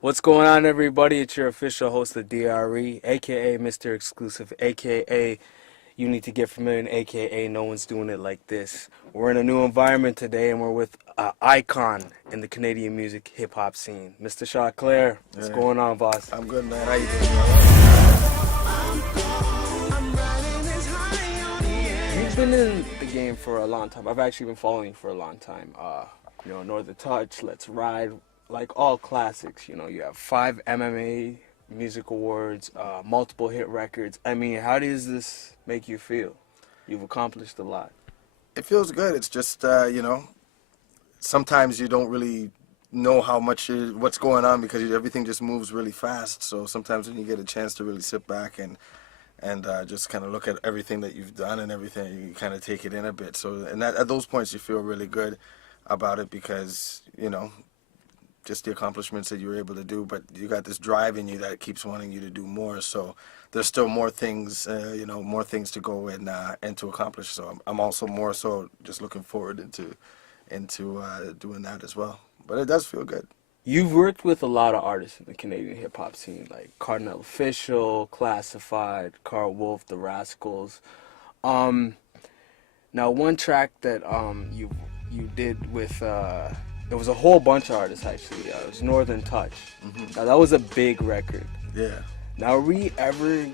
What's going on, everybody? It's your official host of DRE, aka Mr. Exclusive, aka You Need to Get Familiar, and aka No One's Doing It Like This. We're in a new environment today, and we're with an icon in the Canadian music hip hop scene, Mr. Choclair. What's Hey, going on, boss? I'm good, man. How you doing, brother? You've been in the game for a long time. I've actually been following you for a long time. Northern Touch, Let's Ride, like all classics. You have 5 MMA music awards, multiple hit records. I mean, how does this make you feel? You've accomplished a lot. It feels good. It's just, sometimes you don't really know what's going on because everything just moves really fast. So sometimes when you get a chance to really sit back and just kind of look at everything that you've done and everything, you kind of take it in a bit. So, and at those points, you feel really good about it because, just the accomplishments that you were able to do, but you got this drive in you that keeps wanting you to do more. So there's still more things, more things to go and to accomplish. So I'm also more so just looking forward into doing that as well. But it does feel good. You've worked with a lot of artists in the Canadian hip hop scene, like Cardinal Official, Classified, Carl Wolf, The Rascals. Um, Now, one track that you did with there was a whole bunch of artists actually. It was Northern Touch. Now that was a big record. Yeah. Now, are we ever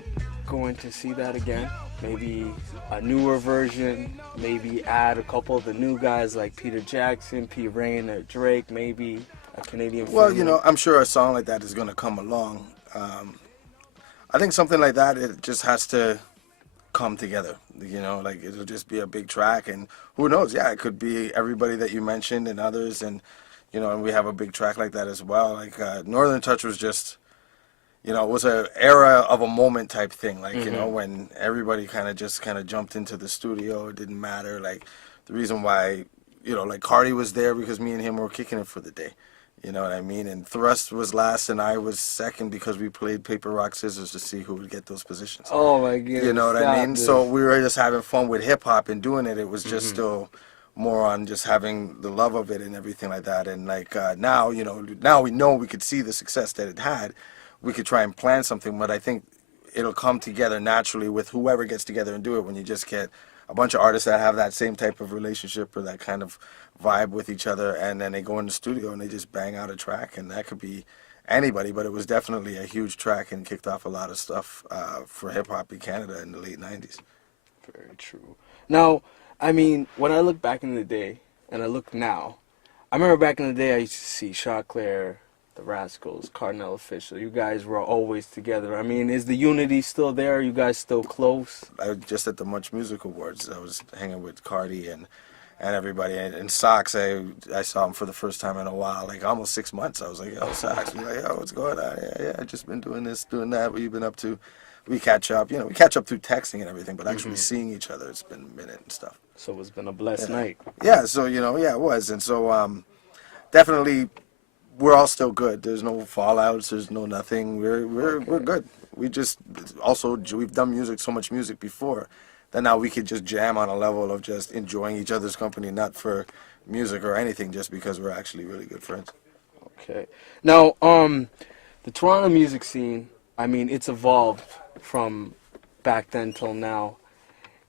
going to see that again? Maybe a newer version. Maybe add a couple of the new guys like Peter Jackson, P. Rain, or Drake. Maybe a Canadian. Well, family. I'm sure a song like that is going to come along. I think something like that, it just has to come together. Like it'll just be a big track, and who knows? Yeah, it could be everybody that you mentioned and others, and we have a big track like that as well. Like Northern Touch was just, it was a era of a moment type thing. Like when everybody kind of jumped into the studio. It didn't matter. Like the reason why, like Cardi was there because me and him were kicking it for the day. You know what I mean? And Thrust was last and I was second because we played paper, rock, scissors to see who would get those positions. Oh my goodness! You know what I Stop mean? this. So we were just having fun with hip hop and doing it. It was just still more on just having the love of it and everything like that. And like now, now we know we could see the success that it had. We could try and plan something, but I think it'll come together naturally with whoever gets together and do it. When you just get a bunch of artists that have that same type of relationship or that kind of vibe with each other, and then they go in the studio and they just bang out a track, and that could be anybody, but it was definitely a huge track and kicked off a lot of stuff for hip hop in Canada in the late '90s. Very true. Now, I mean, when I look back in the day and I look now, I remember back in the day I used to see Choclair, The Rascals, Cardinal Official. You guys were always together. I mean, is the unity still there? Are you guys still close? I was just at the Much Music Awards. I was hanging with Cardi and everybody. And Socks, I saw him for the first time in a while, like almost 6 months. I was like, yo, Socks. He's like, yo, what's going on? Yeah, I just been doing this, doing that. What you been up to? We catch up. We catch up through texting and everything, but actually seeing each other, it's been a minute and stuff. So it's been a blessed Yeah. night. Yeah, so, yeah, it was. And so definitely we're all still good. There's no fallouts. There's no nothing. We're good. We just also we've done music, so much music before, that now we could just jam on a level of just enjoying each other's company, not for music or anything, just because we're actually really good friends. Okay. Now, the Toronto music scene, I mean, it's evolved from back then till now.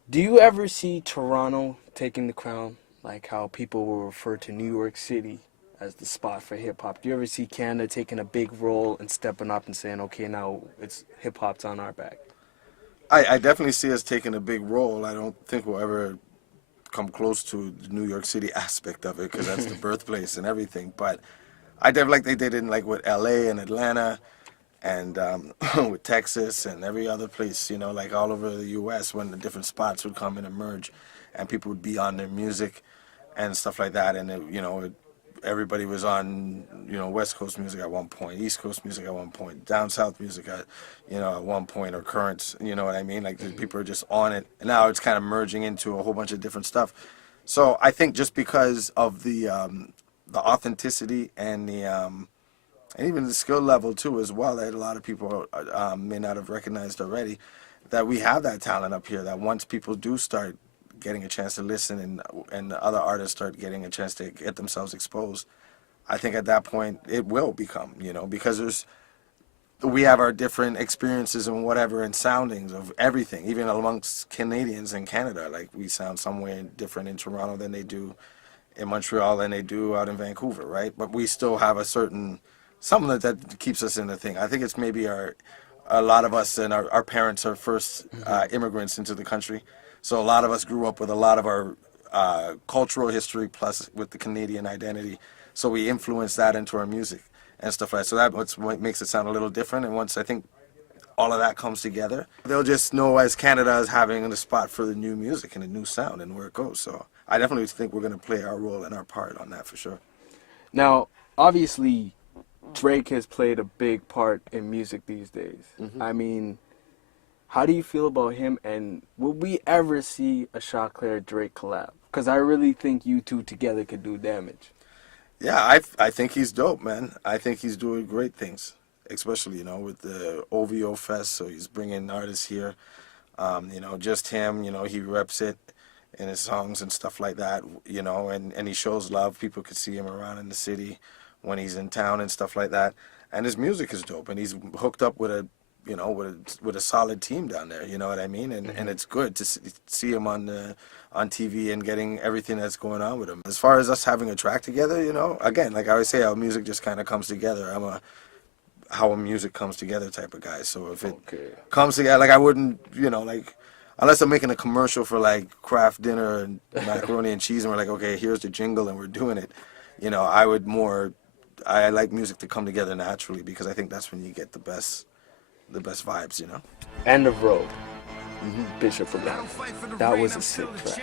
Do you ever see Toronto taking the crown, like how people will refer to New York City as the spot for hip hop? Do you ever see Canada taking a big role and stepping up and saying, okay, now it's hip hop's on our back? I definitely see us taking a big role. I don't think we'll ever come close to the New York City aspect of it because that's the birthplace and everything. But I definitely like they did in like with LA and Atlanta and with Texas and every other place, like all over the U.S. when the different spots would come and emerge and people would be on their music and stuff like that. And, everybody was on, West Coast music at one point, East Coast music at one point, down South music at one point, or currents, you know what I mean? Like people are just on it. And now it's kind of merging into a whole bunch of different stuff. So I think just because of the authenticity and and even the skill level too as well, that a lot of people may not have recognized already, that we have that talent up here, that once people do start getting a chance to listen and other artists start getting a chance to get themselves exposed, I think at that point it will become, because we have our different experiences and whatever and soundings of everything, even amongst Canadians in Canada. Like we sound somewhere different in Toronto than they do in Montreal than they do out in Vancouver, right? But we still have a certain something that keeps us in the thing. I think it's maybe a lot of us and our parents are first immigrants into the country, so a lot of us grew up with a lot of our cultural history plus with the Canadian identity. So we influence that into our music and stuff like that. So that's what makes it sound a little different. And once I think all of that comes together, they'll just know as Canada as having the spot for the new music and the new sound and where it goes. So I definitely think we're going to play our role and our part on that for sure. Now, obviously, Drake has played a big part in music these days. I mean, how do you feel about him, and will we ever see a Choclair Drake collab? Because I really think you two together could do damage. Yeah, I think he's dope, man. I think he's doing great things, especially, with the OVO Fest. So he's bringing artists here. Just him, he reps it in his songs and stuff like that, and he shows love. People could see him around in the city when he's in town and stuff like that. And his music is dope, and he's hooked up with a with a solid team down there. You know what I mean? And it's good to see him on TV and getting everything that's going on with him. As far as us having a track together, again, like I always say, our music just kind of comes together. I'm a how a music comes together type of guy. So if it comes together, like I wouldn't, unless I'm making a commercial for like Kraft Dinner and macaroni and cheese, and we're like, okay, here's the jingle and we're doing it. I like music to come together naturally, because I think that's when you get the best vibes, End of Road. Bishop again. That was a sick track.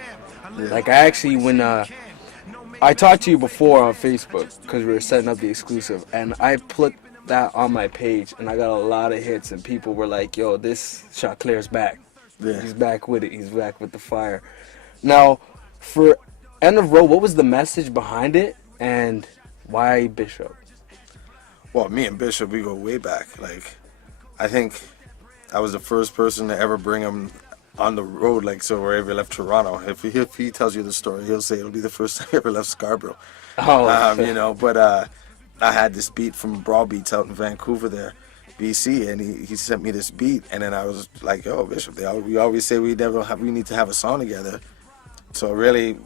Like I actually, when I talked to you before on Facebook because we were setting up the exclusive, and I put that on my page, and I got a lot of hits, and people were like, "Yo, this Choclair's back. Yeah. He's back with it. He's back with the fire." Now, for End of Road, what was the message behind it, and why Bishop? Well, me and Bishop, we go way back. Like, I think I was the first person to ever bring him on the road, like, so where I ever left Toronto. If he tells you the story, he'll say it'll be the first time he ever left Scarborough. Oh, But I had this beat from Brawl Beats out in Vancouver there, BC, and he sent me this beat, and then I was like, yo, Bishop, we always say we need to have a song together. So really,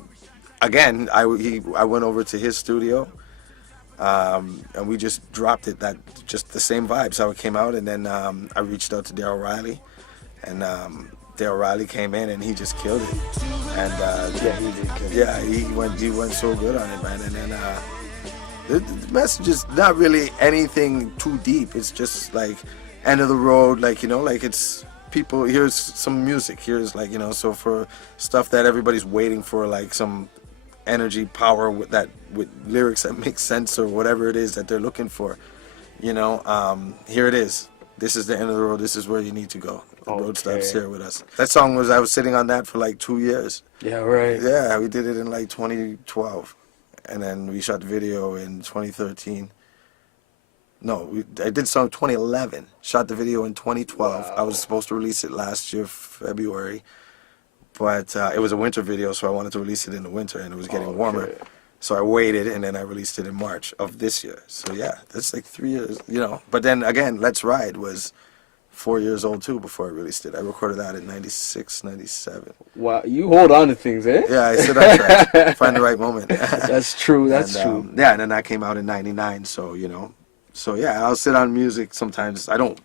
again, I went over to his studio, and we just dropped it, just the same vibes, how it came out. And then I reached out to Daryl Riley, and Daryl Riley came in and he just killed it. And he did kill it. he went so good on it, man. And then the message is not really anything too deep. It's just like end of the road, like, like it's people, here's some music, here's like, so for stuff that everybody's waiting for, like some energy, power with lyrics that make sense or whatever it is that they're looking for, here it is. This is the end of the road. This is where you need to go. The road stops here with us. That song I was sitting on that for like 2 years. Yeah, right. Yeah, we did it in like 2012, and then we shot the video in 2013. No, I did the song 2011. Shot the video in 2012. Wow. I was supposed to release it last year, February. But it was a winter video, so I wanted to release it in the winter, and it was getting warmer. So I waited, and then I released it in March of this year. So yeah, that's like 3 years, But then again, Let's Ride was 4 years old too before I released it. I recorded that in 96, 97. Wow, you hold on to things, eh? Yeah, I sit on track, find the right moment. That's true, that's true. Yeah, and then that came out in 99, so, So yeah, I'll sit on music sometimes. I don't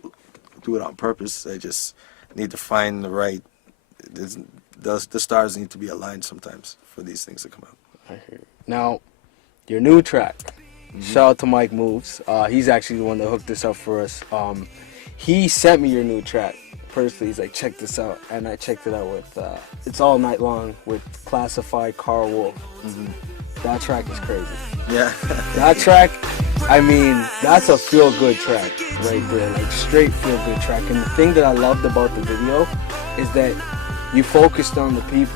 do it on purpose. I just need to find the right... The stars need to be aligned sometimes for these things to come out. I hear you. Now, your new track. Shout out to Mike Moves. He's actually the one that hooked this up for us. He sent me your new track. Personally, he's like, check this out. And I checked it out with It's All Night Long with Classified Carl Wolf. That track is crazy. Yeah. That track, I mean, that's a feel-good track right there. Like, straight feel-good track. And the thing that I loved about the video is that you focused on the people.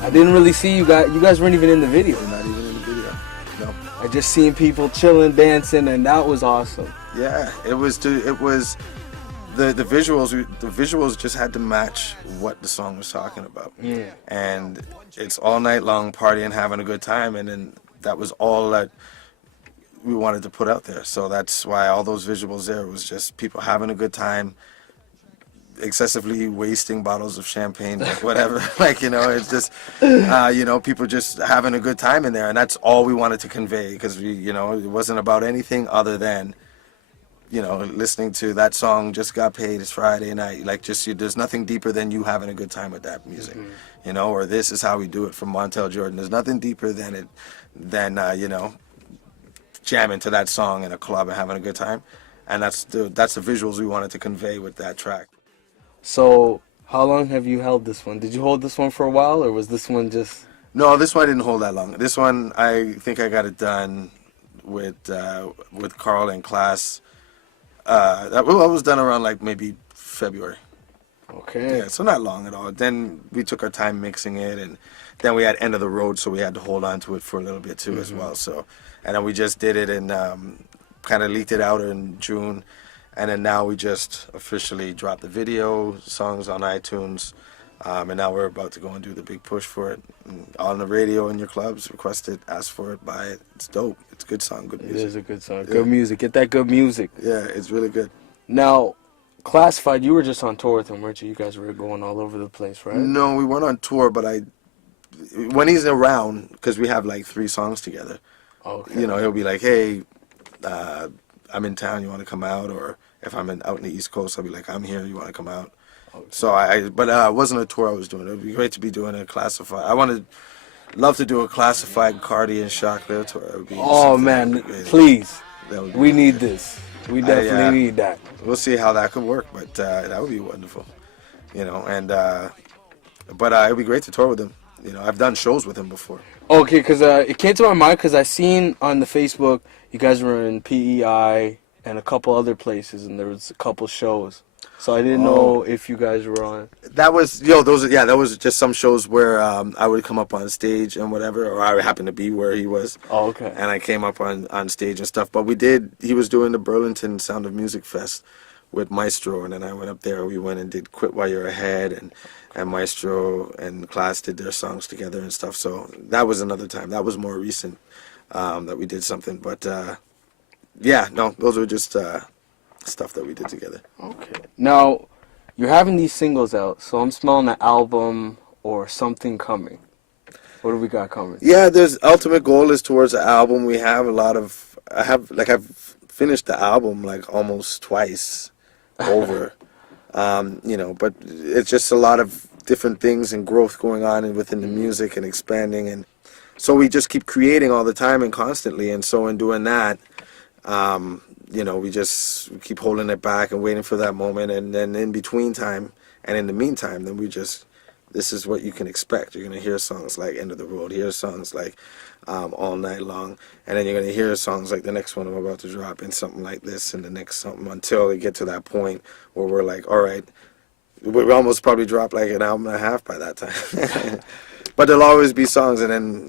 I didn't really see you guys. You guys weren't even in the video. We're not even in the video. No. I just seen people chilling, dancing, and that was awesome. Yeah, it was the visuals. The visuals just had to match what the song was talking about. Yeah. And it's all night long partying, having a good time, and then that was all that we wanted to put out there. So that's why all those visuals there was just people having a good time, excessively wasting bottles of champagne, but whatever. Like, it's just, people just having a good time in there. And that's all we wanted to convey, because it wasn't about anything other than, listening to that song, Just Got Paid, it's Friday night. Like, there's nothing deeper than you having a good time with that music, or This Is How We Do It from Montel Jordan. There's nothing deeper than jamming to that song in a club and having a good time. And that's the visuals we wanted to convey with that track. So, how long have you held this one? Did you hold this one for a while, or was this one just... No, this one I didn't hold that long. This one, I think I got it done with Carl in class. That was done around like maybe February. Okay. Yeah, so not long at all. Then we took our time mixing it, and then we had End of the Road, so we had to hold on to it for a little bit too as well. So, and then we just did it and kind of leaked it out in June. And then now we just officially dropped the video, songs on iTunes, and now we're about to go and do the big push for it. And on the radio, in your clubs, request it, ask for it, buy it. It's dope. It's a good song, good music. It is a good song. Good music. Get that good music. Yeah, it's really good. Now, Classified, you were just on tour with him, weren't you? You guys were going all over the place, right? No, we weren't on tour, but when he's around, because we have like 3 songs together, Okay. He'll be like, hey, I'm in town, you want to come out? Or if I'm out in the East Coast, I'll be like, I'm here, you want to come out? Okay. So it wasn't a tour I was doing. It would be great to be doing a Classified. Love to do a Classified Cardi and Choclair tour. It would be man, please. We need this. We definitely need that. We'll see how that could work, but that would be wonderful. But it would be great to tour with him. I've done shows with him before. Okay, because it came to my mind because I seen on the Facebook you guys were in PEI and a couple other places, and there was a couple shows. So I didn't know if you guys were on. That was that was just some shows where I would come up on stage and whatever, or I would happen to be where he was. Oh, okay. And I came up on stage and stuff. But he was doing the Burlington Sound of Music Fest with Maestro, and then I went up there. We went and did Quit While You're Ahead, and Maestro and Class did their songs together and stuff. So that was another time. That was more recent that we did something. But those were just stuff that we did together. Okay. Now, you're having these singles out, so I'm smelling an album or something coming. What do we got coming? Yeah, there's ultimate goal is towards the album. We have I've finished the album like almost twice over. But it's just a lot of different things and growth going on within the music and expanding, and so we just keep creating all the time and constantly. And so in doing that, we just keep holding it back and waiting for that moment. And then in between time and in the meantime, then this is what you can expect. You're going to hear songs like End of the Road, hear songs like All Night Long, and then you're going to hear songs like the next one I'm about to drop and something like this and the next something, until we get to that point where we're like, all right, we almost probably drop like an album and a half by that time. But there'll always be songs, and then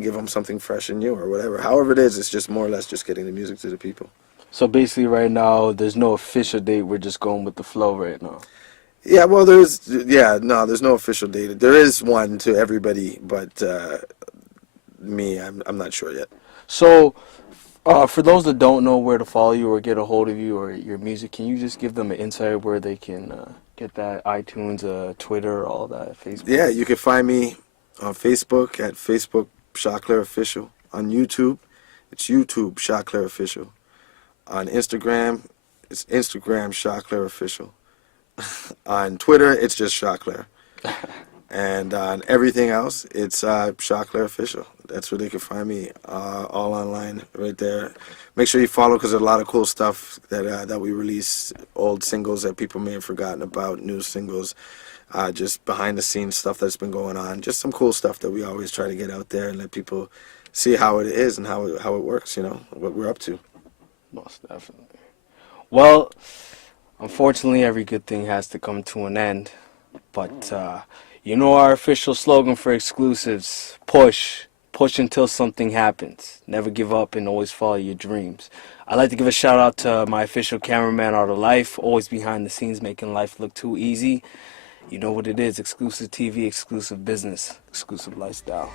give them something fresh and new or whatever. However it is, it's just more or less just getting the music to the people. So basically right now, there's no official date. We're just going with the flow right now. Yeah, well, there's no official date. There is one to everybody, but me, I'm not sure yet. So, for those that don't know where to follow you or get a hold of you or your music, can you just give them an insight where they can get that iTunes, Twitter, all that, Facebook? Yeah, you can find me on Facebook at Facebook Choclair Official. On YouTube, it's YouTube Choclair Official. On Instagram, it's Instagram Choclair Official. On Twitter, it's just Choclair. And on everything else, it's Choclair Official. That's where they can find me, all online right there. Make sure you follow, because there's a lot of cool stuff that we release, old singles that people may have forgotten about, new singles, just behind the scenes stuff that's been going on, just some cool stuff that we always try to get out there and let people see how it is and how it works, what we're up to. Most definitely. Well, unfortunately, every good thing has to come to an end. But our official slogan for Exclusives: push until something happens. Never give up and always follow your dreams. I'd like to give a shout out to my official cameraman, Art of Life, always behind the scenes making life look too easy. You know what it is: Exclusive TV, exclusive business, exclusive lifestyle.